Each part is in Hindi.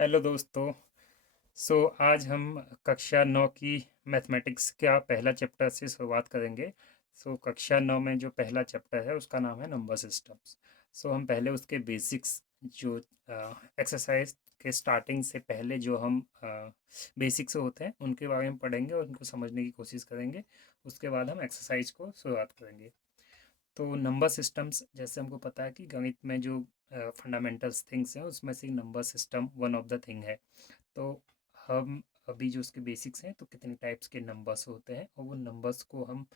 हेलो दोस्तों। आज हम कक्षा 9 की मैथमेटिक्स का पहला चैप्टर से शुरुआत करेंगे। कक्षा 9 में जो पहला चैप्टर है उसका नाम है नंबर सिस्टम्स। हम पहले उसके बेसिक्स जो एक्सरसाइज के स्टार्टिंग से पहले जो हम बेसिक्स होते हैं उनके बारे में पढ़ेंगे और उनको समझने की कोशिश करेंगे। उसके बाद हम एक्सरसाइज को शुरुआत करेंगे। तो नंबर सिस्टम्स जैसे हमको पता है कि गणित में जो फंडामेंटल्स थिंग्स हैं उसमें से number system one of the thing है। तो हम अभी जो उसके बेसिक्स हैं तो कितने टाइप्स के नंबर्स होते हैं और वो नंबर्स को हम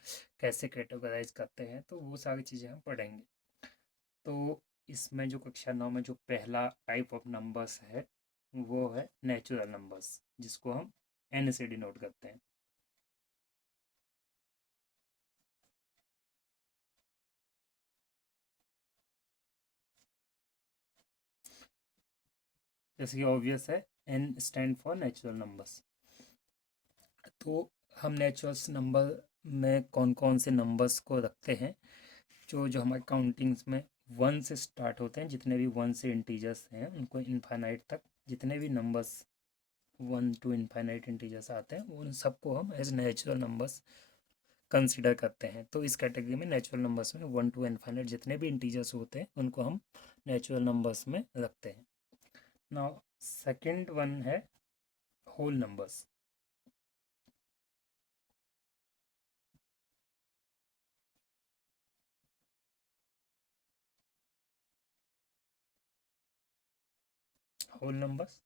कैसे कैटेगराइज करते हैं तो वो सारी चीज़ें हम पढ़ेंगे। तो इसमें जो कक्षा 9 में जो पहला टाइप ऑफ नंबर्स है वो है नेचुरल नंबर्स, जिसको हम एन से डिनोट करते हैं। जैसे कि ऑब्वियस है, N stand for natural numbers. तो हम नेचुरल नंबर में कौन कौन से नंबर्स को रखते हैं जो जो हमारे काउंटिंग्स में वन से स्टार्ट होते हैं। जितने भी वन से इंटीजर्स हैं उनको इनफाइनाइट तक जितने भी numbers one two infinite integers आते हैं उन सबको हम एज नेचुरल नंबर्स कंसिडर करते हैं। तो इस कैटेगरी में नेचुरल नंबर्स में वन टू इनफाइनाइट जितने भी इंटीजर्स होते हैं उनको हम नेचुरल नंबर्स में रखते हैं। नाउ सेकेंड वन है होल नंबर्स। होल नंबर्स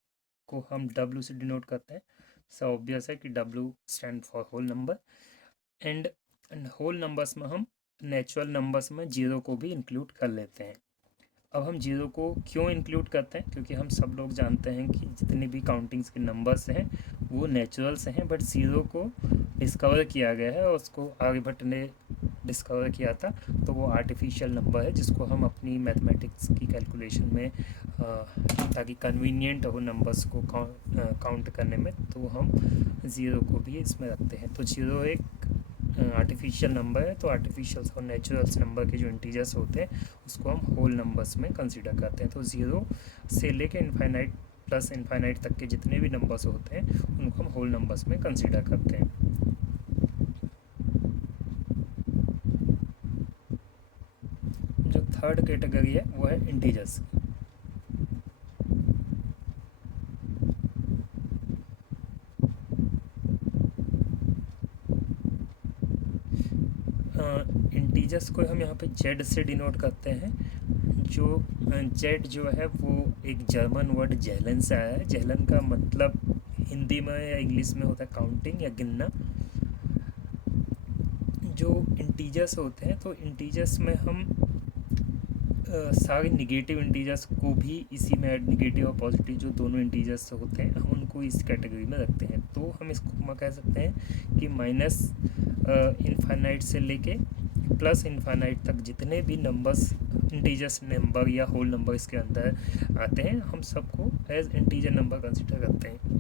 को हम डब्ल्यू से डिनोट करते हैं। सो ऑब्वियस है कि W stand for whole number. And whole numbers में हम नेचुरल नंबर्स में जीरो को भी इंक्लूड कर लेते हैं। अब हम जीरो को क्यों इंक्लूड करते हैं, क्योंकि हम सब लोग जानते हैं कि जितने भी काउंटिंग्स के नंबर्स हैं वो नेचुरल्स हैं, बट ज़ीरो को डिस्कवर किया गया है और उसको आर्यभट्ट ने डिस्कवर किया था। तो वो आर्टिफिशियल नंबर है जिसको हम अपनी मैथमेटिक्स की कैलकुलेशन में ताकि कन्वीनियंट हो नंबर्स को काउंट करने में, तो हम ज़ीरो को भी इसमें रखते हैं। तो ज़ीरो एक आर्टिफिशियल नंबर है। तो आर्टिफिशियल और नेचुरल्स नंबर के जो इंटीजर्स होते हैं उसको हम होल नंबर्स में कंसिडर करते हैं। तो ज़ीरो से लेके इनफाइनाइट प्लस इनफाइनाइट तक के जितने भी नंबर्स होते हैं उनको हम होल नंबर्स में कंसिडर करते हैं। जो थर्ड कैटेगरी है वो है इंटीजर्स। इंटीजर्स को हम यहाँ पे जेड से डिनोट करते हैं। जो जेड जो है वो एक जर्मन वर्ड जहलन से आया है। जहलन का मतलब हिंदी में या इंग्लिश में होता है काउंटिंग या गिनना। जो इंटीजर्स होते हैं तो इंटीजर्स में हम सारे निगेटिव इंटीजर्स को भी इसी में ऐड, निगेटिव और पॉजिटिव जो दोनों इंटीजर्स होते हैं हम उनको इस कैटेगरी में रखते हैं। तो हम इसको कह सकते हैं कि माइनस इनफाइनाइट से लेके प्लस इनफाइनाइट तक जितने भी नंबर्स इंटीजर्स नंबर या होल नंबर इसके अंदर आते हैं हम सबको एज इंटीजर नंबर कंसिडर करते हैं।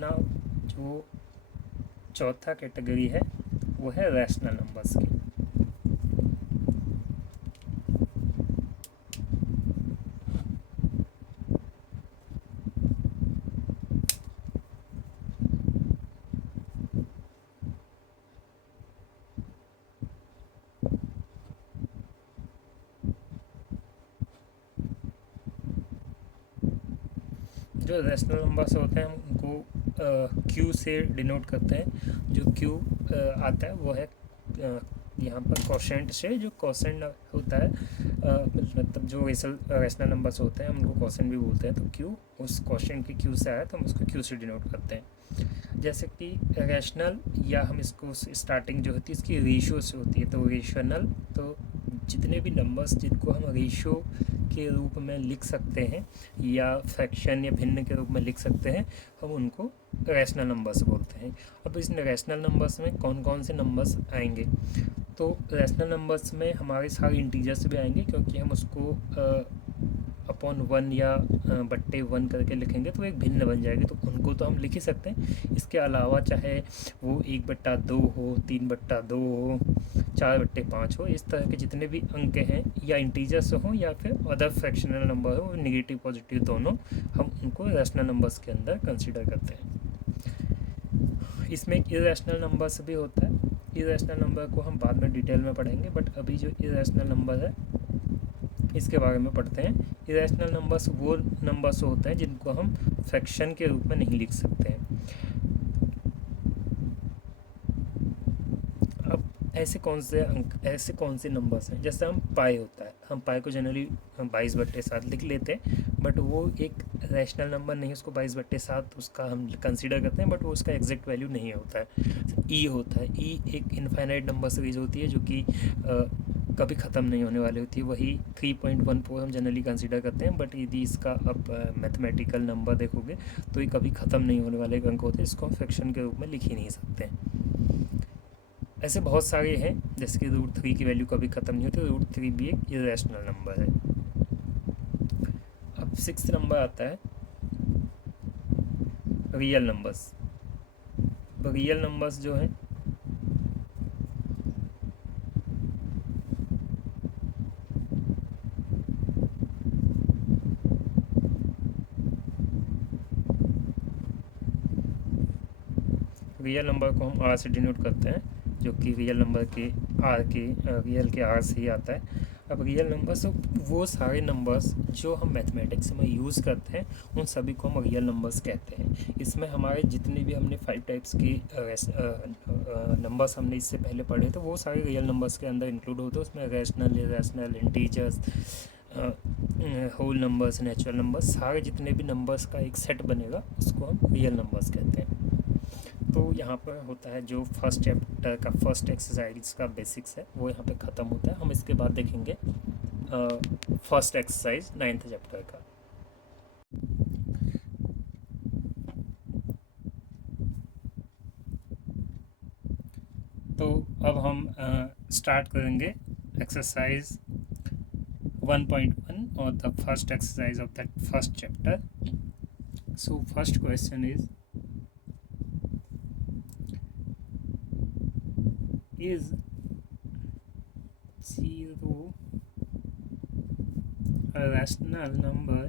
ना जो चौथा कैटेगरी है वो है रैशनल नंबर्स की। जो रैशनल नंबर्स होते हैं हम उनको क्यू से डिनोट करते हैं। जो क्यू आता है वो है यहाँ पर कोशेंट से। जो कोशेंट होता है मतलब जो रैशनल नंबर्स होते हैं हम उनको कोशेंट भी बोलते हैं। तो क्यू उस कोशेंट की क्यू से आया तो हम उसको क्यू से डिनोट करते हैं। जैसे कि रैशनल या हम इसको स्टार्टिंग जो होती है इसकी रेशियो से होती है। तो रेशनल तो जितने भी नंबर्स जिनको हम रेशियो के रूप में लिख सकते हैं या फ्रैक्शन या भिन्न के रूप में लिख सकते हैं हम उनको रैशनल नंबर्स बोलते हैं। अब इस रैशनल नंबर्स में कौन कौन से नंबर्स आएंगे, तो रैशनल नंबर्स में हमारे सारे इंटीजर्स भी आएंगे क्योंकि हम उसको अपॉन 1 या बट्टे 1 करके लिखेंगे तो एक भिन्न बन जाएगी, तो उनको तो हम लिख ही सकते हैं। इसके अलावा चाहे वो 1/2 हो, 3/2 हो, 4/5 हो, इस तरह के जितने भी अंक हैं या इंटीजर्स हों या फिर अदर फ्रैक्शनल नंबर हो, नेगेटिव पॉजिटिव दोनों, हम उनको रैशनल नंबर्स के अंदर कंसिडर करते हैं। इसमें एक इरेशनल नंबर्स भी होता है। इरेशनल नंबर को हम बाद में डिटेल में पढ़ेंगे, बट अभी जो इरेशनल नंबर है इसके बारे में पढ़ते हैं। इरेशनल नंबर्स वो नंबर्स होते हैं जिनको हम फ्रैक्शन के रूप में नहीं लिख सकते हैं। अब ऐसे कौन से नंबर्स हैं, जैसे हम पाई होता है, हम पाई को जनरली 22/7 लिख लेते हैं, बट वो एक रैशनल नंबर नहीं, उसको 22/7 उसका हम कंसीडर करते हैं, बट वो उसका एग्जैक्ट वैल्यू नहीं होता है। ई होता है, ई एक इनफाइनाइट नंबर सीरीज होती है जो कि कभी ख़त्म नहीं होने वाली होती है। वही 3.14 हम जनरली कंसीडर करते हैं, बट यदि इसका आप मैथमेटिकल नंबर देखोगे तो ये कभी ख़त्म नहीं होने वाले अंक होते हैं, इसको हम फ्रैक्शन के रूप में लिख ही नहीं सकते हैं। ऐसे बहुत सारे हैं, जैसे कि √3 की वैल्यू कभी ख़त्म नहीं होती, √3 भी एक इरेशनल नंबर है। अब 6th नंबर आता है रियल नंबर्स। रियल नंबर्स जो हैं रियल नंबर को हम आर से डिनोट करते हैं, जो कि रियल नंबर के रियल के आर से ही आता है। अब रियल नंबर्स वो सारे नंबर्स जो हम मैथमेटिक्स में यूज़ करते हैं उन सभी को हम रियल नंबर्स कहते हैं। इसमें हमारे जितने भी हमने 5 टाइप्स के नंबर्स हमने इससे पहले पढ़े थे वो सारे रियल नंबर्स के अंदर इंक्लूड होते हैं। उसमें rational, irrational, integers, whole numbers, natural numbers, सारे जितने भी नंबर्स का एक सेट बनेगा उसको हम रियल नंबर्स कहते हैं। तो यहाँ पर होता है जो फर्स्ट चैप्टर का फर्स्ट एक्सरसाइज का बेसिक्स है वो यहाँ पे ख़त्म होता है। हम इसके बाद देखेंगे फर्स्ट एक्सरसाइज 9th चैप्टर का। तो अब हम स्टार्ट करेंगे एक्सरसाइज 1.1 और the first exercise of that first chapter. So first question is 0 a rational number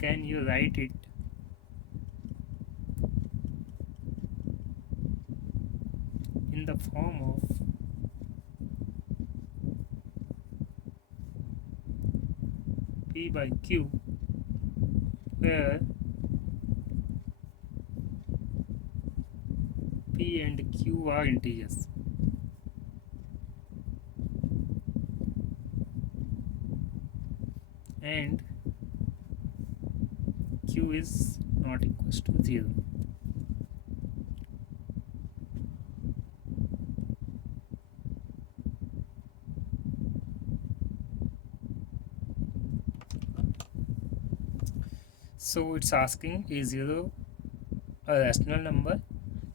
can you write it in the form of P by Q, where P and Q are integers, and Q is not equals to 0. So it's asking, is 0 a rational number?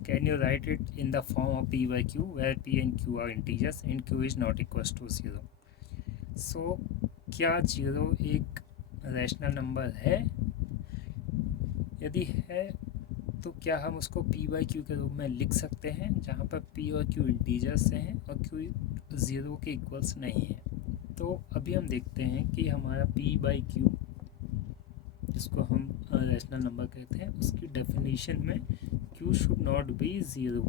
Can you write it in the form of P by Q, where P and Q are integers and Q is not equals to 0? So क्या 0 एक रैशनल नंबर है? यदि है तो क्या हम उसको P by Q के रूप में लिख सकते हैं, जहाँ पर P और Q इंटीजर्स हैं और Q 0 के इक्वल्स नहीं है? तो अभी हम देखते हैं कि हमारा P by Q, जिसको हम रैशनल नंबर कहते हैं, उसकी डेफिनेशन में Q should not be 0।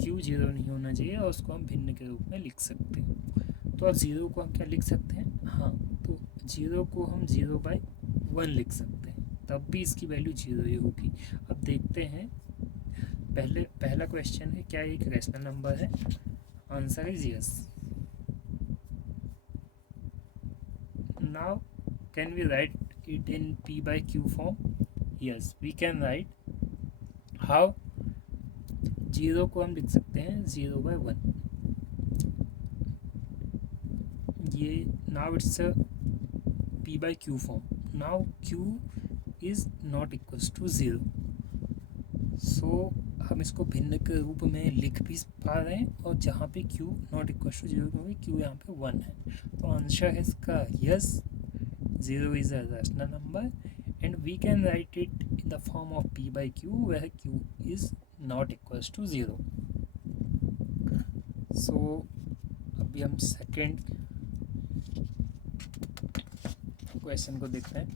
Q 0 नहीं होना चाहिए और उसको हम भिन्न के रूप में लिख सकते हैं। तो अब 0 को हम क्या लिख सकते हैं? हाँ, तो 0 को हम 0/1 लिख सकते हैं, तब भी इसकी वैल्यू 0 ही होगी। अब देखते हैं, पहला क्वेश्चन है क्या एक रैशनल नंबर है? Answer is yes. Now can we write it in P by Q form? Yes, we can write. How? 0 को हम लिख सकते हैं 0/1। ये now it's a p by q form. Now q is not equals to 0, सो हम इसको भिन्न के रूप में लिख भी पा रहे हैं, और जहाँ पे q नॉट इक्वल्स टू 0 क्योंकि q यहाँ पे 1 है, तो आंसर है इसका yes, 0 is a rational number and we can write it in the form of p by q where q is not equals to 0. So अभी हम सेकेंड क्वेश्चन को देखते हैं.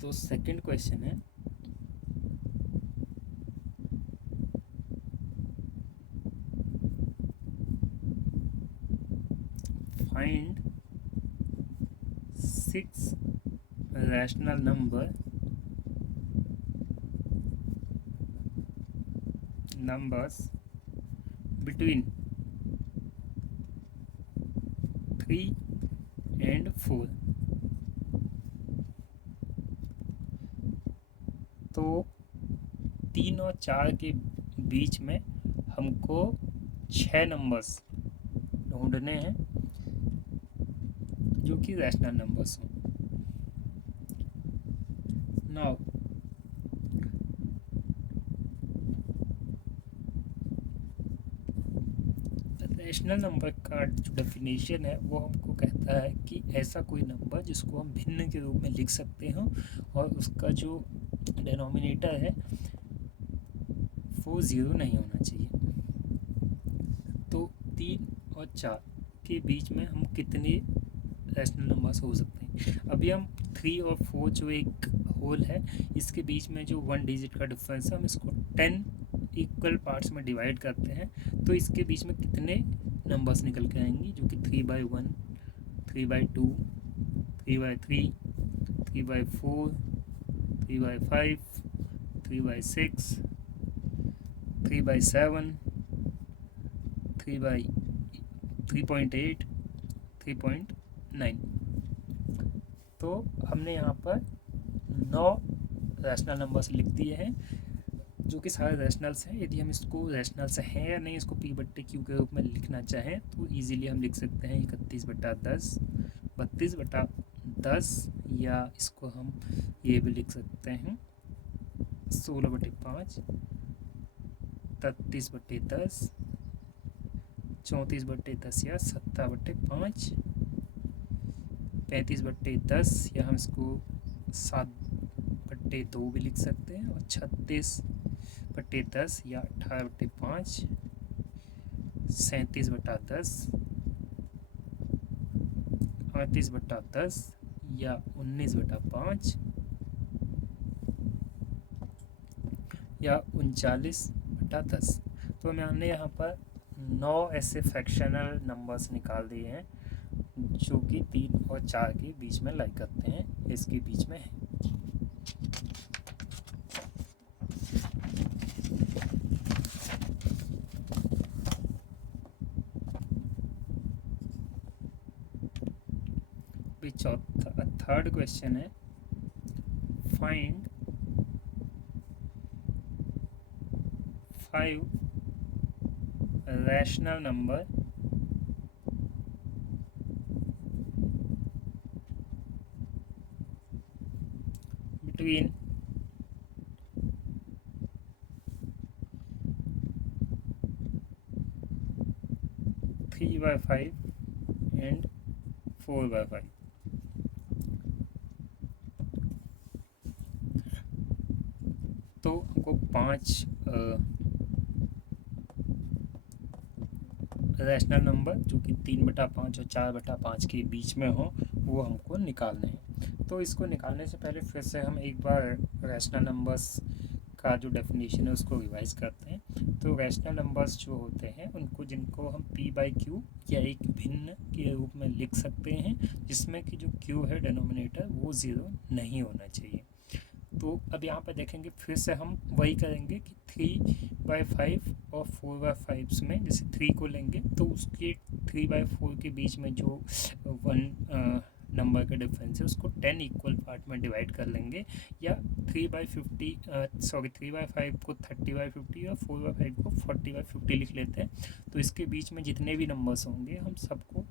तो सेकेंड क्वेश्चन है, find 6 rational numbers between 3 and 4. तो 3 और 4 के बीच में हमको 6 नंबर्स ढूंढने हैं जो कि रैशनल नंबर्स हों. नाउ रैशनल नंबर का जो डेफिनेशन है वो हमको कहता है कि ऐसा कोई नंबर जिसको हम भिन्न के रूप में लिख सकते हो और उसका जो डिनोमिनेटर है वो 0 नहीं होना चाहिए. तो 3 और 4 के बीच में हम कितने रैशनल नंबर्स हो सकते हैं. अभी हम 3 और 4 जो एक होल है इसके बीच में जो 1 डिजिट का डिफरेंस है हम इसको 10 इक्वल पार्ट्स में डिवाइड करते हैं, तो इसके बीच में कितने नंबर्स निकल के आएंगी जो कि 3/1, 3/2, 3/3, 3/4, 3/5, 3/6, 3/7, 3/3.8, 3.9. तो हमने यहाँ पर 9 रैशनल नंबर्स लिख दिए हैं जो कि सारे रैशनल्स हैं. यदि हम इसको रैशनल्स हैं या नहीं इसको p बट्टे q के रूप में लिखना चाहें तो इजीली हम लिख सकते हैं 31/10, 32/10, या इसको हम ये भी लिख सकते हैं 16/5, 33/10, 34/10 या 17/5, 35/10, या हम इसको 7/2 भी लिख सकते हैं, और 36/10 या 18/5, 37/10, 38/10 या 19/5 या 39/10. तो मैंने यहाँ पर 9 ऐसे फ्रैक्शनल नंबर्स निकाल दिए हैं जो कि 3 और 4 के बीच में लाई करते हैं, इसके बीच में है. थर्ड क्वेश्चन है, find 5 rational number between 3/5 and 4/5. तो हमको 5 रैशनल नंबर जो कि 3/5 और 4/5 के बीच में हो वो हमको निकालने हैं. तो इसको निकालने से पहले फिर से हम एक बार रैशनल नंबर्स का जो डेफिनेशन है उसको रिवाइज करते हैं. तो रैशनल नंबर्स जो होते हैं उनको जिनको हम p/q या एक भिन्न के रूप में लिख सकते हैं जिसमें कि जो q है डिनोमिनेटर वो 0 नहीं होना चाहिए. तो अब यहाँ पर देखेंगे फिर से हम वही करेंगे कि 3/5 और 4/5 में जैसे 3 को लेंगे तो उसके 3/4 के बीच में जो 1 नंबर का डिफरेंस है उसको 10 इक्वल पार्ट में डिवाइड कर लेंगे, या 3/5 को 30/50 और 4/5 को 40/50 लिख लेते हैं। तो इसके बीच में जितने भी नंबर्स होंगे हम सबको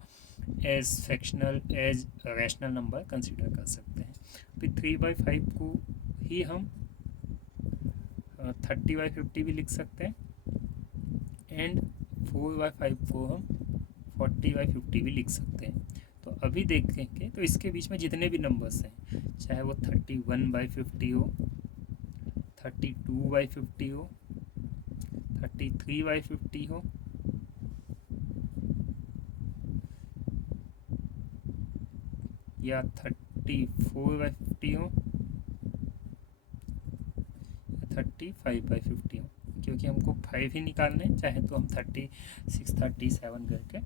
as fractional as rational number consider कर सकते हैं। फिर 3/5 को ही हम 30/50 भी लिख सकते हैं, एंड 4/5 को हम 40/50 भी लिख सकते हैं। तो अभी देखेंगे तो इसके बीच में जितने भी नंबर्स हैं, चाहे वो 31/50 हो, 32/50 हो, 33/50 हो, या 34/50 हो, 35/50 हो, क्योंकि हमको 5 ही निकालने हैं, चाहे तो हम 36 37 करके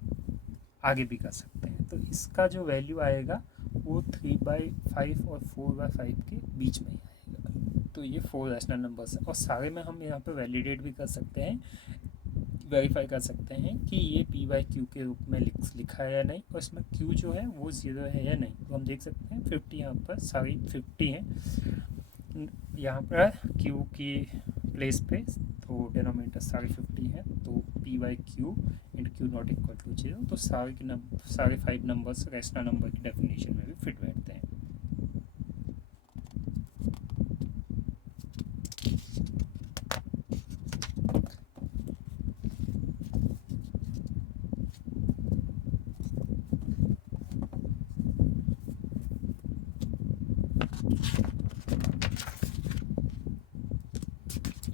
आगे भी कर सकते हैं। तो इसका जो वैल्यू आएगा वो 3/5 और 4/5 के बीच में ही आएगा। तो ये 4 रैशनल नंबर्स हैं, और सारे में हम यहाँ पे वैलिडेट भी कर सकते हैं, वेरीफाई कर सकते हैं कि ये p/q के रूप में लिखा है या नहीं, और इसमें q जो है वो 0 है या नहीं। तो हम देख सकते हैं 50 यहाँ पर सारी 50 हैं यहाँ पर q की प्लेस पे, तो डिनोमिनेटर सारे 50 हैं, तो p/q and q not equal to 0। तो सारे 5 नंबर्स रैशनल नंबर की डेफिनेशन में भी फिट बैठते हैं।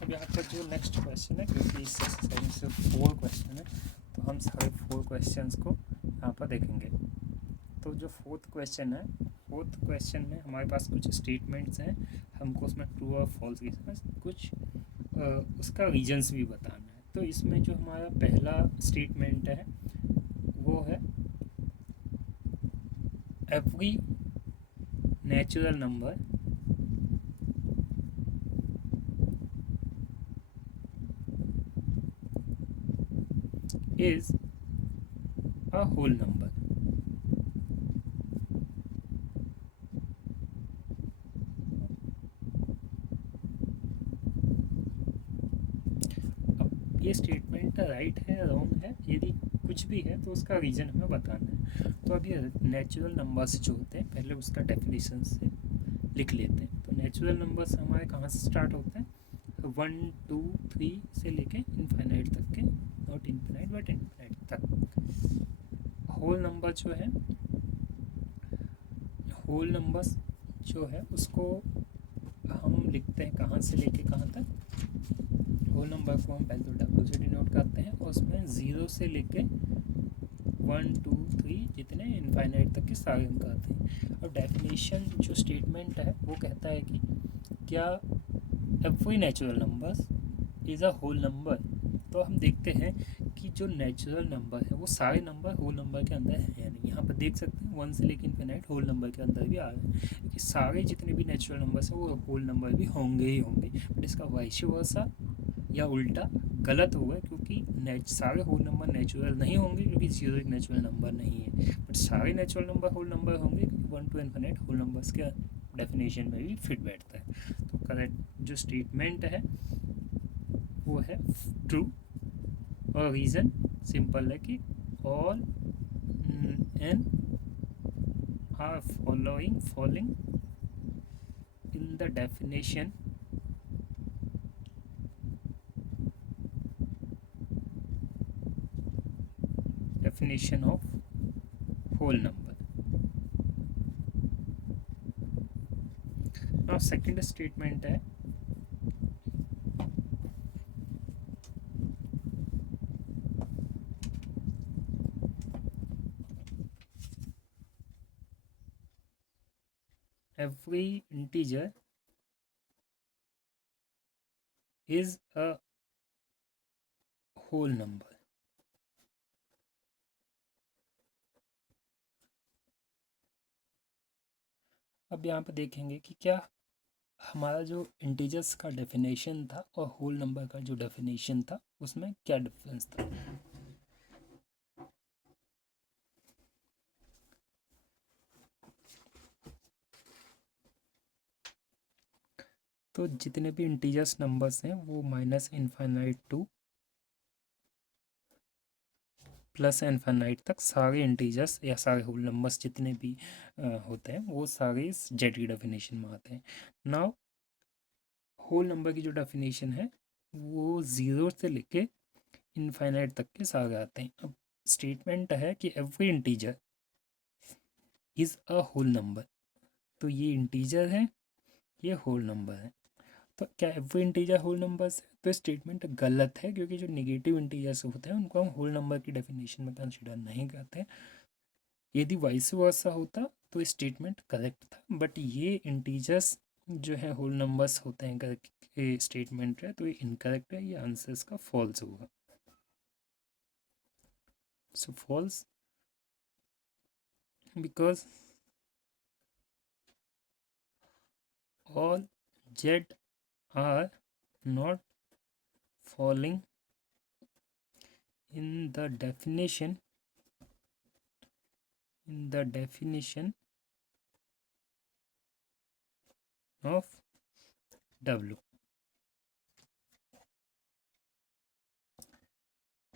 अब यहाँ पर जो नेक्स्ट क्वेश्चन है, क्योंकि इस एक्सरसाइज में सिर्फ 4 क्वेश्चन है, तो हम सारे 4 क्वेश्चंस को यहाँ पर देखेंगे। तो जो फोर्थ क्वेश्चन है, फोर्थ क्वेश्चन में हमारे पास कुछ स्टेटमेंट्स हैं, हमको उसमें ट्रू और फॉल्स के साथ कुछ उसका रीजन्स भी बताना है। तो इसमें जो हमारा पहला स्टेटमेंट है वो है every natural number is a whole number। अब ये स्टेटमेंट राइट है रॉन्ग है, यदि कुछ भी है तो उसका रीज़न हमें बताना है। तो अब ये नेचुरल नंबर्स जो होते हैं पहले उसका डेफिनेशन से लिख लेते हैं। तो नेचुरल नंबर्स हमारे कहाँ से स्टार्ट होते हैं, 1 2 3 से लेके इनफाइनाइट तक के, नॉट इनफाइनाइट बट इनफाइनाइट तक। होल नंबर जो है, होल नंबर्स जो है उसको हम लिखते हैं कहाँ से लेके कहाँ तक। होल नंबर को हम पहले तो डब्ल्यू से डिनोट करते हैं, और उसमें 0 से लेके 1 2 3 जितने इनफाइनाइट तक के सारे अंक आते हैं। और डेफिनेशन जो स्टेटमेंट है वो कहता है कि क्या every natural numbers is a whole number. तो हम देखते हैं कि जो नेचुरल नंबर है वो सारे नंबर होल नंबर के अंदर है या नहीं। यहाँ पर देख सकते हैं 1 से लेकर इनफिनाइट होल नंबर के अंदर भी आ रहे हैं, क्योंकि सारे जितने भी नेचुरल नंबर्स हैं वो होल नंबर भी होंगे ही होंगे। बट इसका वाइस वर्सा या उल्टा गलत होगा, क्योंकि सारे होल नंबर नेचुरल नहीं होंगे, क्योंकि 0 एक नेचुरल नंबर नहीं है। बट सारे नेचुरल नंबर होल नंबर होंगे, क्योंकि 1 to इनफिनाइट होल नंबर्स के डेफिनेशन में भी फिट बैठता है। तो करेक्ट जो स्टेटमेंट है वो है ट्रू, और रीज़न सिंपल है कि all N are following in the definition of whole number. Now second statement है every integer is a whole number। अब यहाँ पर देखेंगे कि क्या हमारा जो इंटीजर्स का डेफिनेशन था और होल नंबर का जो डेफिनेशन था उसमें क्या डिफरेंस था। तो जितने भी इंटीजर्स नंबर्स हैं वो minus infinite two plus infinite तक सारे इंटीजर्स या सारे होल नंबर्स जितने भी होते हैं वो सारे इस जेड की डेफिनेशन में आते हैं। नाउ होल नंबर की जो डेफिनेशन है वो ज़ीरो से लेके इनफाइनाइट तक के सारे आते हैं। अब स्टेटमेंट है कि every integer is a whole number, तो ये इंटीजर है, ये होल नंबर है। तो क्या एवरी इंटीजर होल नंबर्स है? तो स्टेटमेंट गलत है, क्योंकि जो निगेटिव इंटीजर्स होते हैं उनको हम होल नंबर की डेफिनेशन में कंसिडर नहीं करते। यदि वाइस वर्सा होता तो स्टेटमेंट करेक्ट था, बट ये इंटीजर्स जो है होल नंबर्स होते हैं करके स्टेटमेंट है, तो ये इनकरेक्ट है, ये आंसर इसका फॉल्स होगा। So false because all Z are not falling in the definition of W.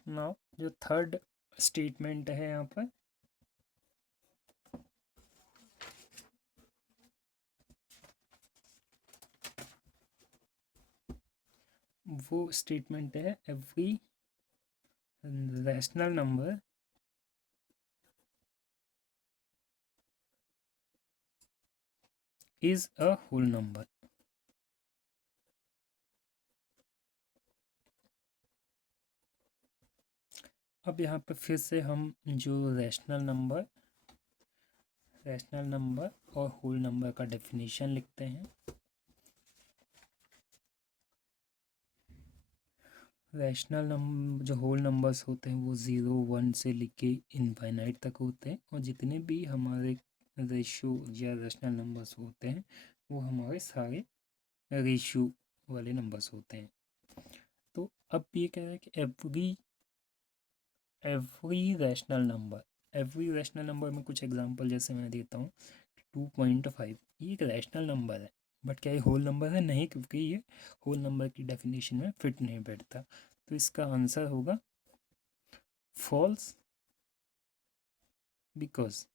Now जो थर्ड स्टेटमेंट है यहाँ पर, वो स्टेटमेंट है every rational number is a whole number. अब यहाँ पर फिर से हम जो रैशनल नंबर और होल नंबर का डेफिनेशन लिखते हैं। रैशनल नंबर जो होल नंबर्स होते हैं वो 0 1 से लेके इनफाइनाइट तक होते हैं, और जितने भी हमारे रेशियो या रैशनल नंबर्स होते हैं वो हमारे सारे रेशियो वाले नंबर्स होते हैं। तो अब ये कह रहा है कि एवरी रैशनल नंबर में कुछ एग्जांपल जैसे मैं देता हूँ, 2.5 ये एक रैशनल नंबर है, बट क्या ये होल नंबर है? नहीं, क्योंकि ये होल नंबर की डेफिनेशन में फिट नहीं बैठता। तो इसका आंसर होगा फॉल्स, बिकॉज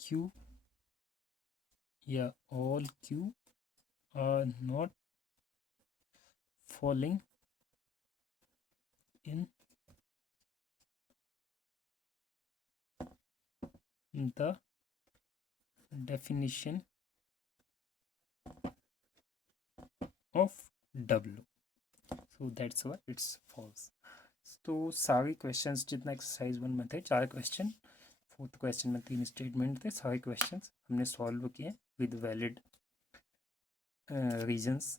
Q या all Q are not falling in the definition of W. So that's why it's false. तो सारे क्वेश्चंस जितना एक्सरसाइज 1 में थे 4 क्वेश्चन, फोर्थ क्वेश्चन में 3 स्टेटमेंट थे, सारे क्वेश्चंस हमने सॉल्व किए विद वैलिड रीजंस।